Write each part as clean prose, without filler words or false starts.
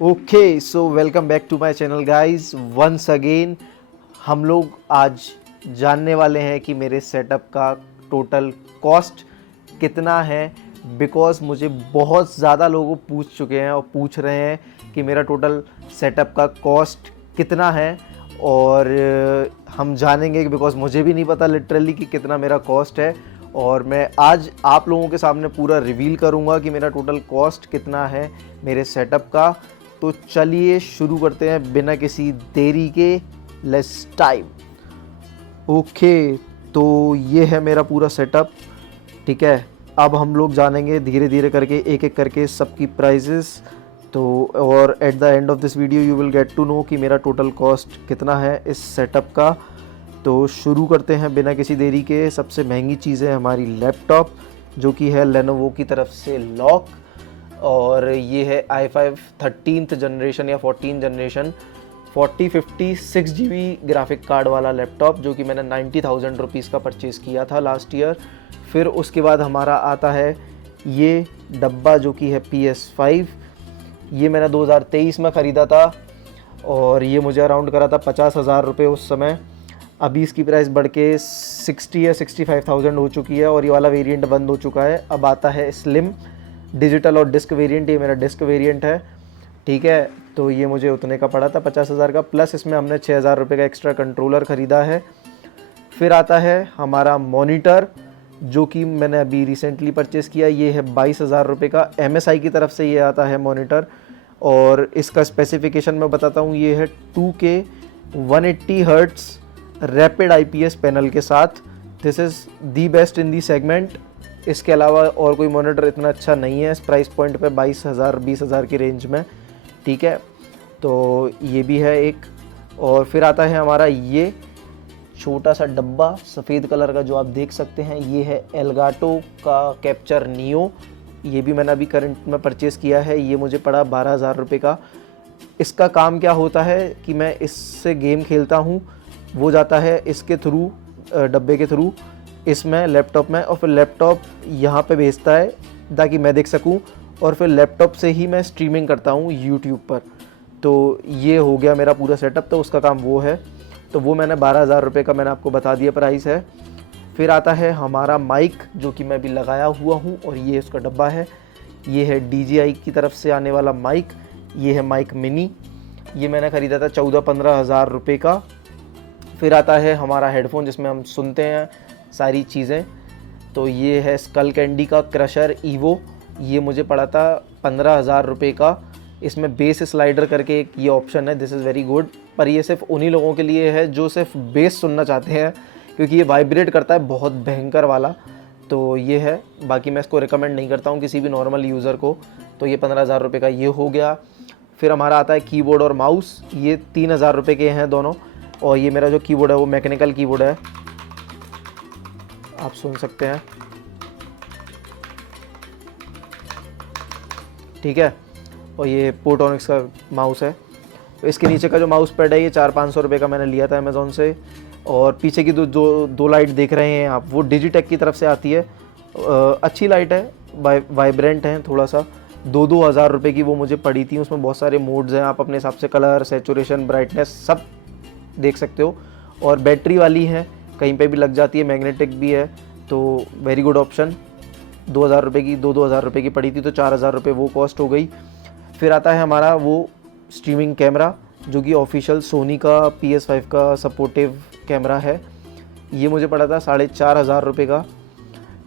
Okay so welcome back to my channel guys once again. हम लोग आज जानने वाले हैं कि मेरे सेटअप का टोटल कॉस्ट कितना है। बिकॉज़ मुझे बहुत ज़्यादा लोग पूछ चुके हैं और पूछ रहे हैं कि मेरा टोटल सेटअप का कॉस्ट कितना है। और हम जानेंगे बिकॉज़ मुझे भी नहीं पता लिटरली कि कितना मेरा कॉस्ट है। और मैं आज आप लोगों के सामने पूरा रिवील करूंगा कि मेरा टोटल कॉस्ट कितना है मेरे सेटअप का। तो चलिए शुरू करते हैं बिना किसी देरी के। Let's time. ओके, तो ये है मेरा पूरा सेटअप। ठीक है, अब हम लोग जानेंगे धीरे धीरे करके एक एक करके सबकी प्राइजेस। तो और at the end of this video you will get to know कि मेरा टोटल कॉस्ट कितना है इस सेटअप का। तो शुरू करते हैं बिना किसी देरी के। सबसे महंगी चीज़ है हमारी लैपटॉप, जो कि है लेनोवो की तरफ से लॉक। और ये है i5 13th जनरेशन या 14 जनरेशन 4050 6GB ग्राफिक कार्ड वाला लैपटॉप, जो कि मैंने 90,000 रुपीज़ का परचेज़ किया था लास्ट ईयर। फिर उसके बाद हमारा आता है ये डब्बा, जो कि है PS5। ये मैंने 2023 में ख़रीदा था और ये मुझे अराउंड करा था 50,000 रुपये उस समय। अभी इसकी प्राइस बढ़ के 60 या 65,000 हो चुकी है और ये वाला वेरिएंट बंद हो चुका है। अब आता है स्लिम डिजिटल और डिस्क वेरिएंट। ये मेरा डिस्क वेरिएंट है। ठीक है, तो ये मुझे उतने का पड़ा था 50,000 का, प्लस इसमें हमने 6,000 रुपये का एक्स्ट्रा कंट्रोलर ख़रीदा है। फिर आता है हमारा मॉनिटर, जो कि मैंने अभी रिसेंटली परचेज़ किया। ये है 22,000 रुपये का, MSI की तरफ से ये आता है मॉनिटर। और इसका स्पेसिफिकेशन मैं बताता हूँ। ये है 2K 180 hertz rapid IPS panel के साथ। This is the best in the segment. इसके अलावा और कोई मॉनिटर इतना अच्छा नहीं है इस प्राइस पॉइंट पे, 22,000 20,000 की रेंज में। ठीक है, तो ये भी है एक। और फिर आता है हमारा ये छोटा सा डब्बा सफ़ेद कलर का, जो आप देख सकते हैं। ये है एलगाटो का कैप्चर नियो। ये भी मैंने अभी करंट में परचेज़ किया है। ये मुझे पड़ा 12,000 रुपये का। इसका काम क्या होता है कि मैं इससे गेम खेलता हूँ, वो जाता है इसके थ्रू, डब्बे के थ्रू इसमें लैपटॉप में, और फिर लैपटॉप यहाँ पे भेजता है ताकि मैं देख सकूँ। और फिर लैपटॉप से ही मैं स्ट्रीमिंग करता हूँ यूट्यूब पर। तो ये हो गया मेरा पूरा सेटअप। तो उसका काम वो है। तो वो मैंने 12,000 रुपये का मैंने आपको बता दिया प्राइस है। फिर आता है हमारा माइक, जो कि मैं अभी लगाया हुआ हूँ, और ये उसका डब्बा है। ये है DJI की तरफ से आने वाला माइक। ये है माइक मिनी। ये मैंने ख़रीदा था 14-15 हज़ार रुपये का। फिर आता है हमारा हेडफोन, जिसमें हम सुनते हैं सारी चीज़ें। तो ये है स्कल कैंडी का क्रशर ईवो। ये मुझे पड़ा था 15,000 रुपये का। इसमें बेस स्लाइडर करके एक ये ऑप्शन है। दिस इज़ वेरी गुड, पर ये सिर्फ उन्हीं लोगों के लिए है जो सिर्फ बेस सुनना चाहते हैं, क्योंकि ये वाइब्रेट करता है बहुत भयंकर वाला। तो ये है, बाकी मैं इसको रिकमेंड नहीं करता हूँ किसी भी नॉर्मल यूज़र को। तो ये 15,000 रुपये का ये हो गया। फिर हमारा आता है कीबोर्ड और माउस। ये 3,000 रुपये के हैं दोनों। और ये मेरा जो कीबोर्ड है वो मैकेनिकल कीबोर्ड है, आप सुन सकते हैं। ठीक है, और ये पोर्टोनिक्स का माउस है। तो इसके नीचे का जो माउस पैड है ये 400-500 रुपये का मैंने लिया था अमेज़ोन से। और पीछे की दो लाइट देख रहे हैं आप, वो डिजिटेक की तरफ से आती है। अच्छी लाइट है, वाइब्रेंट है थोड़ा सा। 2-2 हज़ार रुपये की वो मुझे पड़ी थी। उसमें बहुत सारे मोड्स हैं, आप अपने हिसाब से कलर, सैचुरेशन, ब्राइटनेस सब देख सकते हो। और बैटरी वाली है, कहीं पे भी लग जाती है, मैग्नेटिक भी है। तो वेरी गुड ऑप्शन। 2,000 रुपये की, 2-2 हज़ार रुपये की पड़ी थी, तो 4,000 रुपये वो कॉस्ट हो गई। फिर आता है हमारा वो स्ट्रीमिंग कैमरा, जो कि ऑफिशियल सोनी का PS5 का सपोर्टिव कैमरा है। ये मुझे पड़ा था 4,500 रुपये का।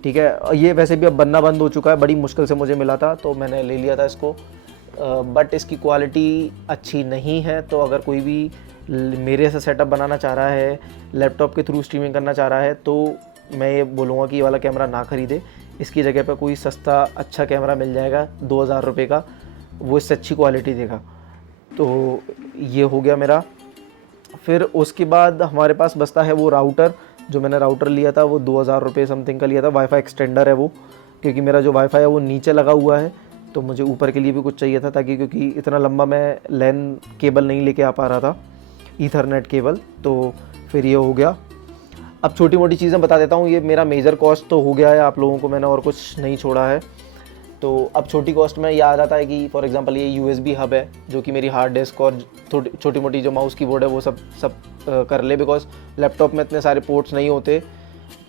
ठीक है, ये वैसे भी अब बनना बंद हो चुका है, बड़ी मुश्किल से मुझे मिला था, तो मैंने ले लिया था इसको। बट इसकी क्वालिटी अच्छी नहीं है। तो अगर कोई भी मेरे से सेटअप बनाना चाह रहा है, लैपटॉप के थ्रू स्ट्रीमिंग करना चाह रहा है, तो मैं ये बोलूँगा कि ये वाला कैमरा ना ख़रीदे। इसकी जगह पे कोई सस्ता अच्छा कैमरा मिल जाएगा 2,000 रुपये का, वो इससे अच्छी क्वालिटी देगा। तो ये हो गया मेरा। फिर उसके बाद हमारे पास बचता है वो राउटर। जो मैंने राउटर लिया था वो 2,000 रुपये समथिंग का लिया था। वाईफाई एक्सटेंडर है वो, क्योंकि मेरा जो वाईफाई है वो नीचे लगा हुआ है, तो मुझे ऊपर के लिए भी कुछ चाहिए था, ताकि क्योंकि इतना लंबा मैं लैन केबल नहीं लेके आ पा रहा था, ईथरनेट केबल। तो फिर ये हो गया। अब छोटी मोटी चीज़ें बता देता हूँ। ये मेरा मेजर कॉस्ट तो हो गया है आप लोगों को, मैंने और कुछ नहीं छोड़ा है। तो अब छोटी कॉस्ट में ये आ जाता है कि फॉर एग्जांपल ये USB हब है जो कि मेरी हार्ड डिस्क और छोटी मोटी जो माउस कीबोर्ड है वो सब कर ले, बिकॉज लैपटॉप में इतने सारे पोर्ट्स नहीं होते।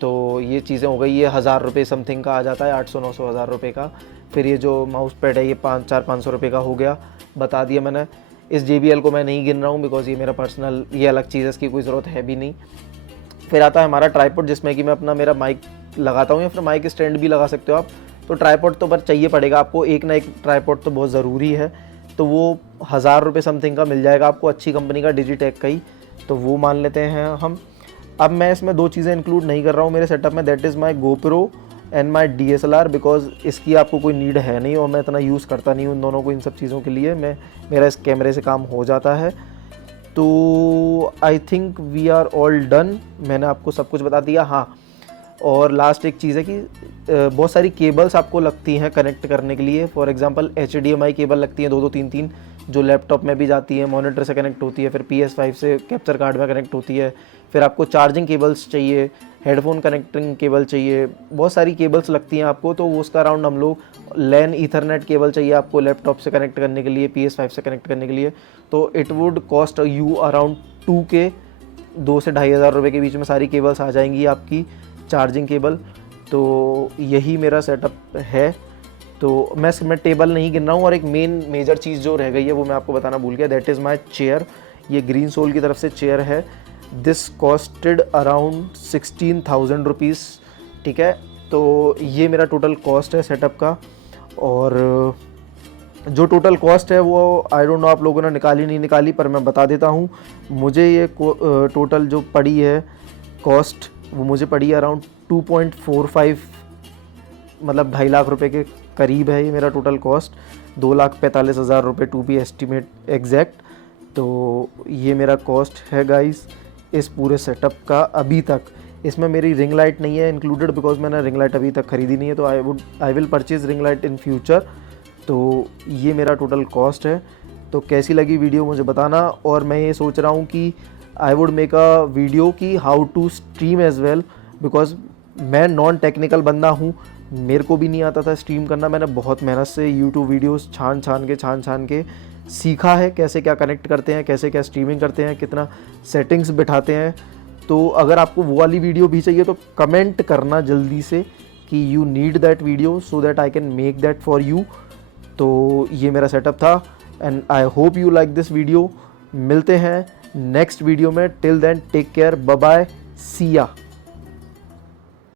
तो ये चीज़ें हो गई, ये 1000 रुपये समथिंग का आ जाता है, 800-900 हज़ार रुपये का। फिर ये जो माउस पैड है ये 500 रुपये का हो गया, बता दिया मैंने। इस JBL को मैं नहीं गिन रहा हूँ बिकॉज ये मेरा पर्सनल, ये अलग चीज़ है, इसकी कोई ज़रूरत है भी नहीं। फिर आता है हमारा ट्राइपॉड जिसमें कि मैं अपना मेरा माइक लगाता हूँ, या फिर माइक स्टैंड भी लगा सकते हो आप। तो ट्राइपॉड तो पर चाहिए पड़ेगा आपको, एक ना एक ट्राइपॉड तो बहुत ज़रूरी है। तो वो 1000 रुपये समथिंग का मिल जाएगा आपको, अच्छी कंपनी का, डिजिटेक का ही, तो वो मान लेते हैं हम। अब मैं इसमें 2 चीज़ें इंक्लूड नहीं कर रहा हूँ मेरे सेटअप में, that is my GoPro and my DSLR, because इसकी आपको कोई नीड है नहीं और मैं इतना यूज़ करता नहीं हूँ उन दोनों को, इन सब चीज़ों के लिए मेरा इस कैमरे से काम हो जाता है। तो I think we are all done, मैंने आपको सब कुछ बता दिया। हाँ, और लास्ट एक चीज़ है कि बहुत सारी केबल्स आपको लगती हैं कनेक्ट करने के लिए। फॉर एग्जांपल HDMI केबल लगती है 2-2 3-3, जो लैपटॉप में भी जाती है, मॉनिटर से कनेक्ट होती है, फिर PS5 से कैप्चर कार्ड में कनेक्ट होती है। फिर आपको चार्जिंग केबल्स चाहिए, हेडफोन कनेक्टिंग केबल चाहिए, बहुत सारी केबल्स लगती हैं आपको। तो वो उसका अराउंड हम लोग LAN ईथरनेट केबल चाहिए आपको लैपटॉप से कनेक्ट करने के लिए, PS5 से कनेक्ट करने के लिए। तो it would cost you around 2K, 2 से 2500 रुपये के बीच में सारी केबल्स आ जाएंगी आपकी, चार्जिंग केबल। तो यही मेरा सेटअप है। तो मैं टेबल नहीं गिन रहा हूँ, और एक मेजर चीज़ जो रह गई है वो मैं आपको बताना भूल गया, दैट इज़ माई चेयर। ये ग्रीन सोल की तरफ से चेयर है, दिस कॉस्टेड अराउंड 16,000 रुपीज़, ठीक है। तो ये मेरा टोटल कॉस्ट है सेटअप का। और जो टोटल कॉस्ट है वो आई डोंट नो आप लोगों ने निकाली नहीं निकाली, पर मैं बता देता हूँ। मुझे ये टोटल जो पड़ी है कॉस्ट, वो मुझे पड़ी है अराउंड 2.45, मतलब 2.5 लाख रुपए के करीब है ये मेरा टोटल कॉस्ट, 2,45,000 रुपये टू बी एस्टिमेट एग्जैक्ट। तो ये मेरा कॉस्ट है गाइस इस पूरे सेटअप का अभी तक। इसमें मेरी रिंग लाइट नहीं है इंक्लूडेड, बिकॉज मैंने रिंग लाइट अभी तक ख़रीदी नहीं है, तो I will purchase ring light in future. तो ये मेरा टोटल कॉस्ट है। तो कैसी लगी वीडियो मुझे बताना। और मैं ये सोच रहा हूँ कि I would make a video की how to stream as well, because मैं नॉन टेक्निकल बंदा हूँ, मेरे को भी नहीं आता था स्ट्रीम करना। मैंने बहुत मेहनत से यूट्यूब वीडियोस छान छान के सीखा है कैसे क्या कनेक्ट करते हैं, कैसे क्या स्ट्रीमिंग करते हैं, कितना सेटिंग्स बिठाते हैं। तो अगर आपको वो वाली वीडियो भी चाहिए तो कमेंट करना जल्दी से कि you need that video, so that I can make that for you. तो ये मेरा सेटअप था and I hope you like this video. मिलते हैं नेक्स्ट वीडियो में, till then take care, bye bye, see या।